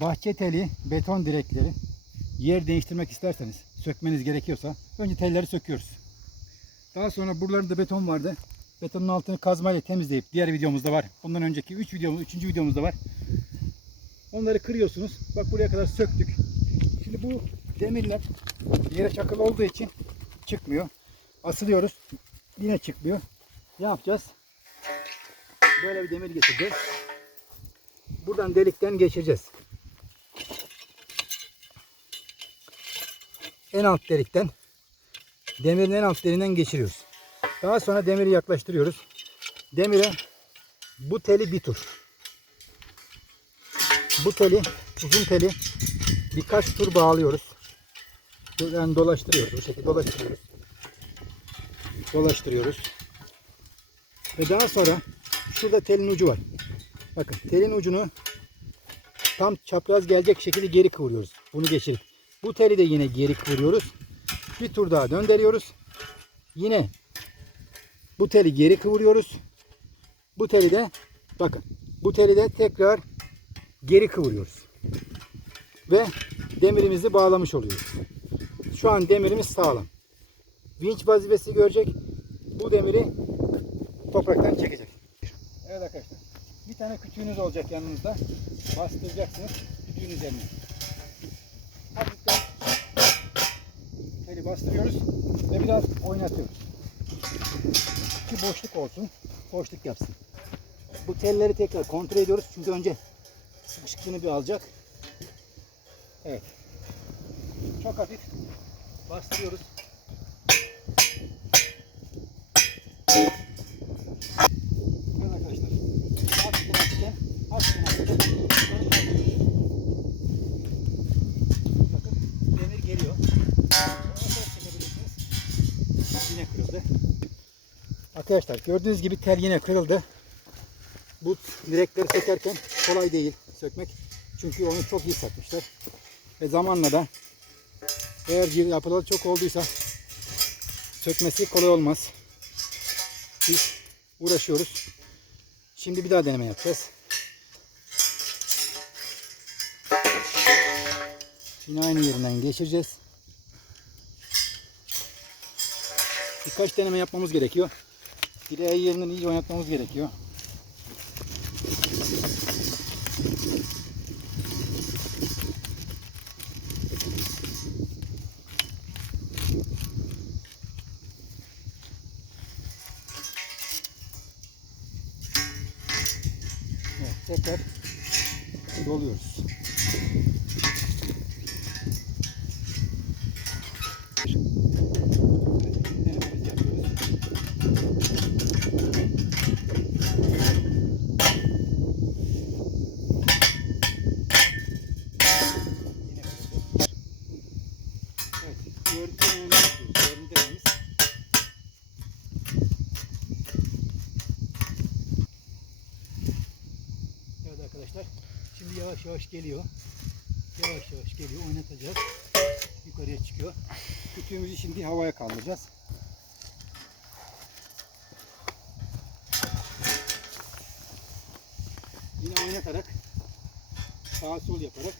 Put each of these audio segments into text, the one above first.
bahçe teli, beton direkleri yer değiştirmek isterseniz, sökmeniz gerekiyorsa önce telleri söküyoruz. Daha sonra buralarında beton vardı. Betonun altını kazmayla temizleyip diğer videomuzda var. Bundan önceki 3 videomuz, 3. videomuzda var. Onları kırıyorsunuz. Bak buraya kadar söktük. Şimdi bu demirler yere çakılı olduğu için çıkmıyor. Asılıyoruz. Yine çıkmıyor. Ne yapacağız? Böyle bir demir getireceğiz. Buradan delikten geçireceğiz. En alt delikten demirin en alt deliğinden geçiriyoruz. Daha sonra demiri yaklaştırıyoruz. Demire bu teli bir tur. Bu teli, uzun teli birkaç tur bağlıyoruz. Yani dolaştırıyoruz. Bu şekilde dolaştırıyoruz. Dolaştırıyoruz. Ve daha sonra şurada telin ucu var. Bakın telin ucunu tam çapraz gelecek şekilde geri kıvırıyoruz. Bunu geçirip. Bu teli de yine geri kıvırıyoruz. Bir tur daha döndürüyoruz. Yine bu teli geri kıvırıyoruz. Bu teli de bakın bu teli de tekrar geri kıvırıyoruz. Ve demirimizi bağlamış oluyoruz. Şu an demirimiz sağlam. Vinç vazifesi görecek. Bu demiri topraktan çekecek. Evet arkadaşlar. Bir tane kütüğünüz olacak yanınızda. Bastıracaksınız kütüğün üzerine. Hafiften teli bastırıyoruz ve biraz oynatıyoruz. Ki boşluk olsun. Boşluk yapsın. Bu telleri tekrar kontrol ediyoruz. Çünkü önce sıkışıklığını bir alacak. Evet. Çok hafif bastırıyoruz. Evet arkadaşlar. Hafiften hafiften hafiften hafiften Arkadaşlar gördüğünüz gibi tel yine kırıldı. Bu direkleri sökerken kolay değil sökmek. Çünkü onu çok iyi satmışlar. Ve zamanla da eğer yapıları çok olduysa sökmesi kolay olmaz. Biz uğraşıyoruz. Şimdi bir daha deneme yapacağız. Yine aynı yerinden geçireceğiz. Birkaç deneme yapmamız gerekiyor. Direği yerinden iyice oynatmamız gerekiyor. Evet, tekrar doluyoruz. Denememizi yapıyoruz. Yine kırıldı. Evet, diğer denememizi yapıyoruz. Diğerini denememiz. Evet arkadaşlar. Şimdi yavaş yavaş geliyor. Yavaş yavaş geliyor. Oynatacağız. Yukarıya çıkıyor. Kütüğümüzü şimdi havaya kaldıracağız. Yine oynatarak sağa sol yaparak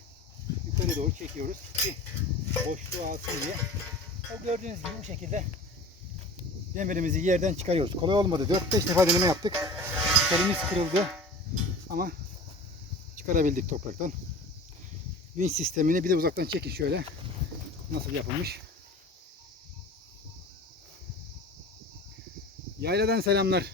yukarı doğru çekiyoruz ki boşluğu alsın diye. O gördüğünüz gibi bu şekilde demirimizi yerden çıkarıyoruz. Kolay olmadı. 4-5 defa deneme yaptık. Telimiz kırıldı. Ama çıkarabildik topraktan. Vinç sistemini bir de uzaktan çekin şöyle. Nasıl yapılmış. Yayladan selamlar.